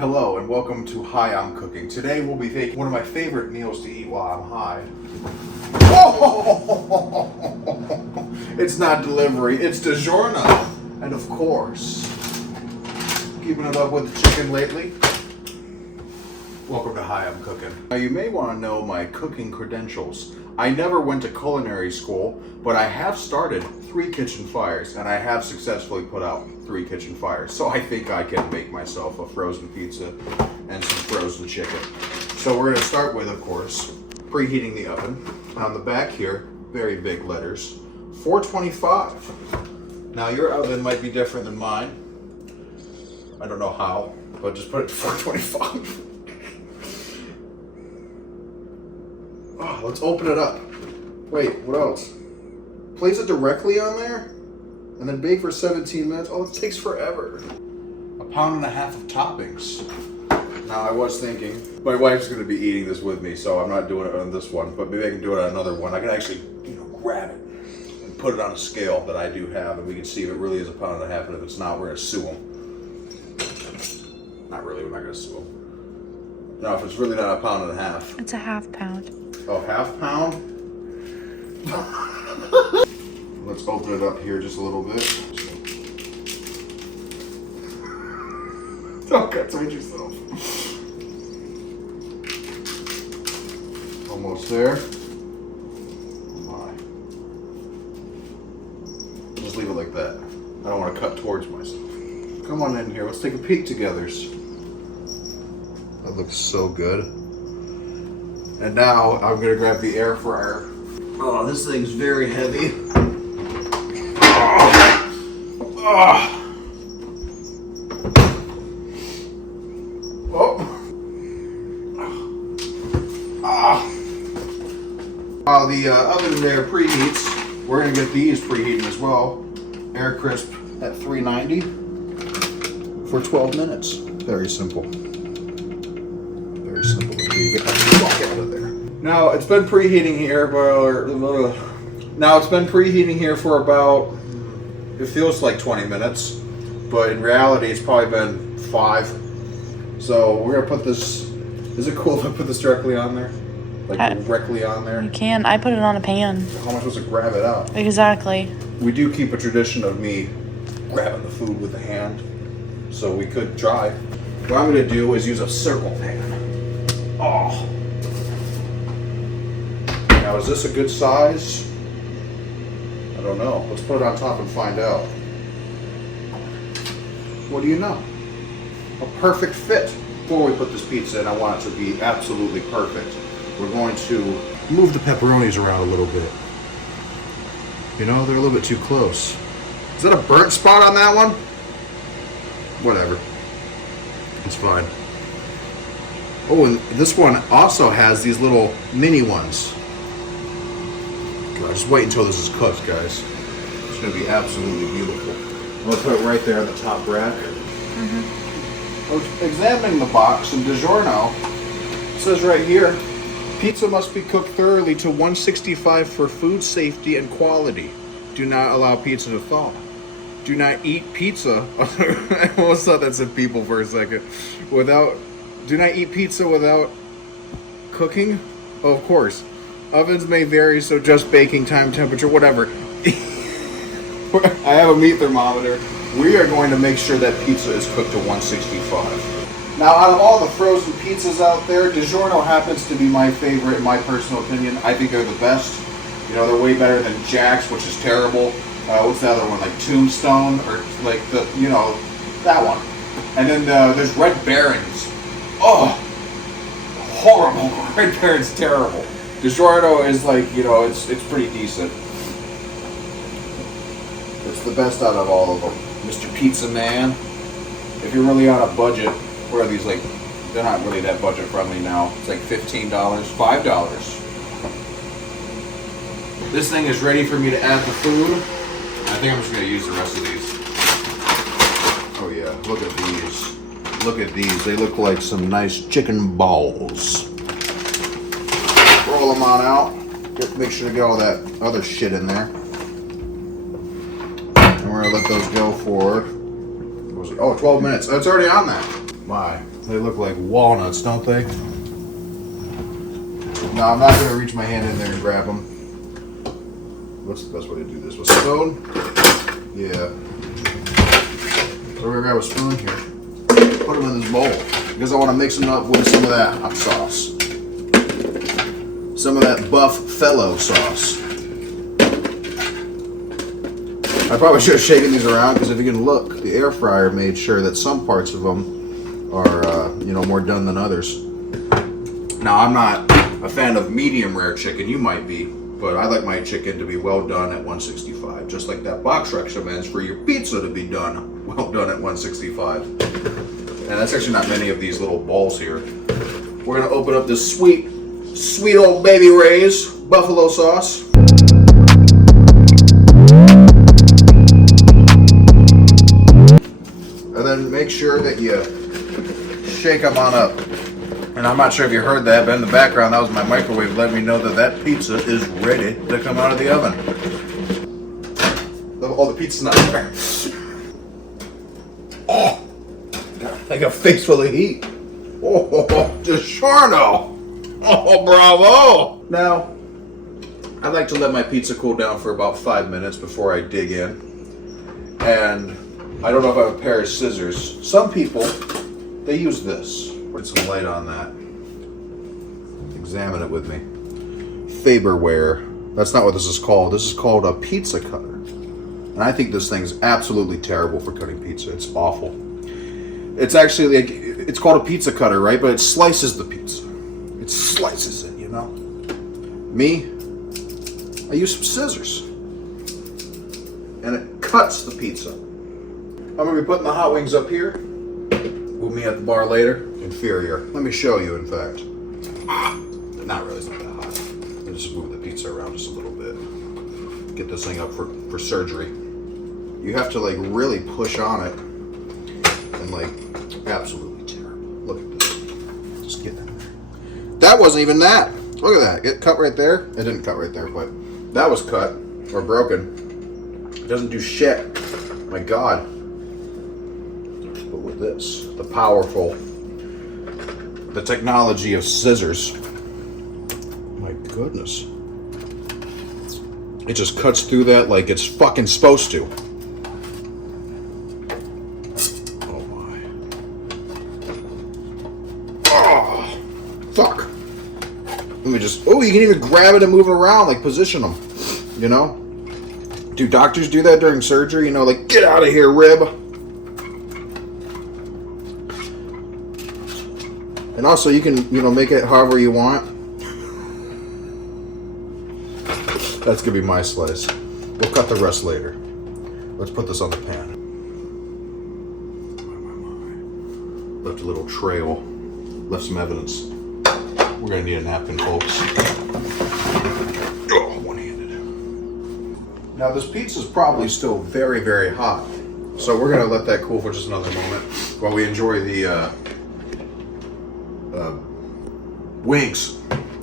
Hello and welcome to Hi, I'm Cooking. Today we'll be taking one of my favorite meals to eat while I'm high. Oh! It's not delivery, it's DiGiorno. And of course, keeping it up with the chicken lately. Welcome to Hi, I'm Cooking. Now you may want to know my cooking credentials. I never went to culinary school, but I have started 3 kitchen fires and I have successfully put out 3 kitchen fires. So I think I can make myself a frozen pizza and some frozen chicken. So we're gonna start with, of course, preheating the oven. On the back here, very big letters, 425. Now your oven might be different than mine. I don't know how, but just put it to 425. Oh, let's open it up. Wait, what else? Place it directly on there and then bake for 17 minutes. Oh, it takes forever. 1.5 pounds of toppings. Now I was thinking, my wife's gonna be eating this with me, so I'm not doing it on this one, but maybe I can do it on another one. I can actually, grab it and put it on a scale that I do have, and we can see if it really is 1.5 pounds, and if it's not, we're gonna sue them. Not really, we're not gonna sue them. No, if it's really not 1.5 pounds. It's a ½ pound. Oh, ½ pound? Let's open it up here just a little bit. Don't cut yourself. Almost there. Oh my. Just leave it like that. I don't want to cut towards myself. Come on in here, let's take a peek together. That looks so good. And now I'm gonna grab the air fryer. Oh, this thing's very heavy. Oh. While the oven there preheats, we're gonna get these preheating as well. Air crisp at 390 for 12 minutes. Very simple. Very simple. You get that walk out of there. Now it's been preheating here, for about, it feels like 20 minutes, but in reality it's probably been 5. So we're gonna put this. Is it cool if I put this directly on there? Directly on there? You can. I put it on a pan. How am I supposed to grab it out? Exactly. We do keep a tradition of me grabbing the food with the hand, so we could try. What I'm going to do is use a circle pan. Oh. Now, is this a good size? I don't know. Let's put it on top and find out. What do you know? A perfect fit. Before we put this pizza in, I want it to be absolutely perfect. We're going to move the pepperonis around a little bit. You know, they're a little bit too close. Is that a burnt spot on that one? Whatever. It's fine. Oh, and this one also has these little mini ones. God, just wait until this is cooked, guys. It's going to be absolutely beautiful. I'm going to put it right there on the top rack. Mm-hmm. I was examining the box, and DiGiorno says right here, pizza must be cooked thoroughly to 165 for food safety and quality. Do not allow pizza to thaw. Do not eat pizza. I almost thought that said people for a second. Do not eat pizza without cooking. Oh, of course. Ovens may vary, so just baking time, temperature, whatever. I have a meat thermometer. We are going to make sure that pizza is cooked to 165. Now, out of all the frozen pizzas out there, DiGiorno happens to be my favorite, in my personal opinion. I think they're the best. You know, they're way better than Jack's, which is terrible. What's the other one? Like Tombstone, or like that one. And then there's Red Baron's. Oh, horrible. Red Baron's terrible. DiGiorno is it's pretty decent. It's the best out of all of them. Mr. Pizza Man. If you're really on a budget, where are these they're not really that budget friendly now. It's like $15, $5. This thing is ready for me to add the food. I think I'm just going to use the rest of these. Oh yeah, look at these. Look at these. They look like some nice chicken balls. Roll them on out. Make sure to get all that other shit in there. And we're going to let those go for, 12 minutes. Oh, it's already on that. My, They look like walnuts, don't they? No, I'm not going to reach my hand in there and grab them. What's the best way to do this? With a spoon? Yeah. So we're going to grab a spoon here. Put them in this bowl. Because I want to mix them up with some of that hot sauce. Some of that Buffalo sauce. I probably should have shaken these around because if you can look, the air fryer made sure that some parts of them are, more done than others. Now, I'm not a fan of medium rare chicken. You might be, but I like my chicken to be well done at 165, just like that box recommends for your pizza to be done well done at 165. And that's actually not many of these little balls here. We're gonna open up this sweet old Baby Ray's buffalo sauce. And then make sure that you shake them on up. And I'm not sure if you heard that, but in the background, that was my microwave letting me know that that pizza is ready to come out of the oven. Oh, the pizza's not there. Oh, I got a face full of heat. Oh, DiGiorno. Oh, bravo. Now, I like to let my pizza cool down for about 5 minutes before I dig in. And I don't know if I have a pair of scissors. Some people, they use this. Put some light on that. Examine it with me. Faberware. That's not what this is called. This is called a pizza cutter. And I think this thing's absolutely terrible for cutting pizza. It's awful. It's actually like, it's called a pizza cutter, right? But it slices the pizza. It slices it, you know? Me, I use some scissors. And it cuts the pizza. I'm going to be putting the hot wings up here. We'll meet at the bar later. Inferior. Let me show you, in fact. Not really, it's not that hot. I'll just move the pizza around just a little bit. Get this thing up for surgery. You have to like really push on it. And like, absolutely terrible. Look at this. Just get in there. That wasn't even that. Look at that. It cut right there. It didn't cut right there, but that was cut or broken. It doesn't do shit. My God. But with this, the powerful, the technology of scissors. My goodness. It just cuts through that like it's fucking supposed to. Oh my. Oh, fuck. Let me just, oh, you can even grab it and move it around, like position them. You know? Do doctors do that during surgery? You know, like, get out of here, rib. And also, you can, make it however you want. That's going to be my slice. We'll cut the rest later. Let's put this on the pan. Left a little trail. Left some evidence. We're going to need a napkin, folks. Oh, one-handed. Now, this pizza's probably still very, very hot. So we're going to let that cool for just another moment while we enjoy the wings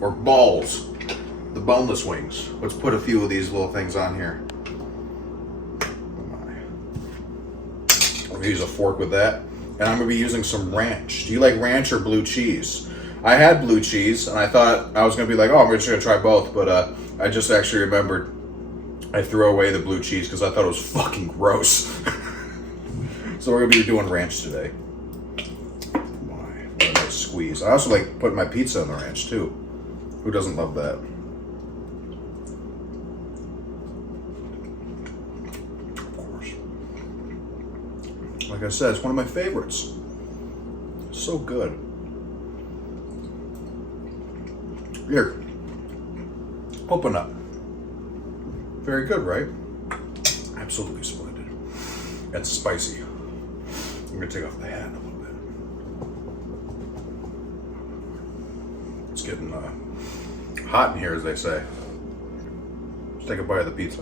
or balls, the boneless wings. Let's put a few of these little things on here. I'm gonna use a fork with that, and I'm gonna be using some ranch. Do you like ranch or blue cheese? I had blue cheese, and I thought I was gonna be like, oh, I'm just gonna try both, but I just actually remembered I threw away the blue cheese because I thought it was fucking gross. So we're gonna be doing ranch today. Squeeze. I also like putting my pizza in the ranch too. Who doesn't love that? Of course. Like I said, it's one of my favorites. So good. Here. Open up. Very good, right? Absolutely splendid. And spicy. I'm gonna take off the hat. It's getting hot in here, as they say. Let's take a bite of the pizza.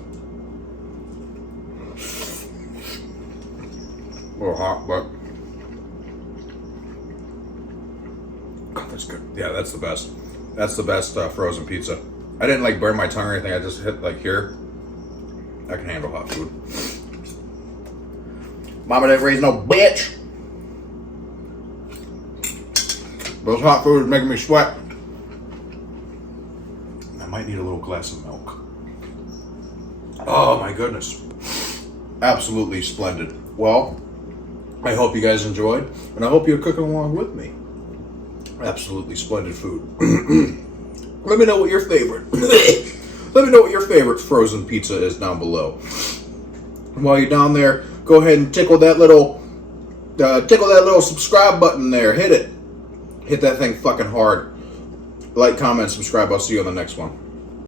A little hot, but God, that's good. Yeah, that's the best. That's the best frozen pizza. I didn't like burn my tongue or anything. I just hit like here. I can handle hot food. Mama didn't raise no bitch. Those hot food is making me sweat. I might need a little glass of milk. Oh my goodness. Absolutely splendid. Well, I hope you guys enjoyed, and I hope you're cooking along with me. Absolutely splendid food. Let me know what your favorite. Let me know what your favorite frozen pizza is down below. And while you're down there, go ahead and tickle that little subscribe button there. Hit it. Hit that thing fucking hard. Like, comment, subscribe. I'll see you on the next one.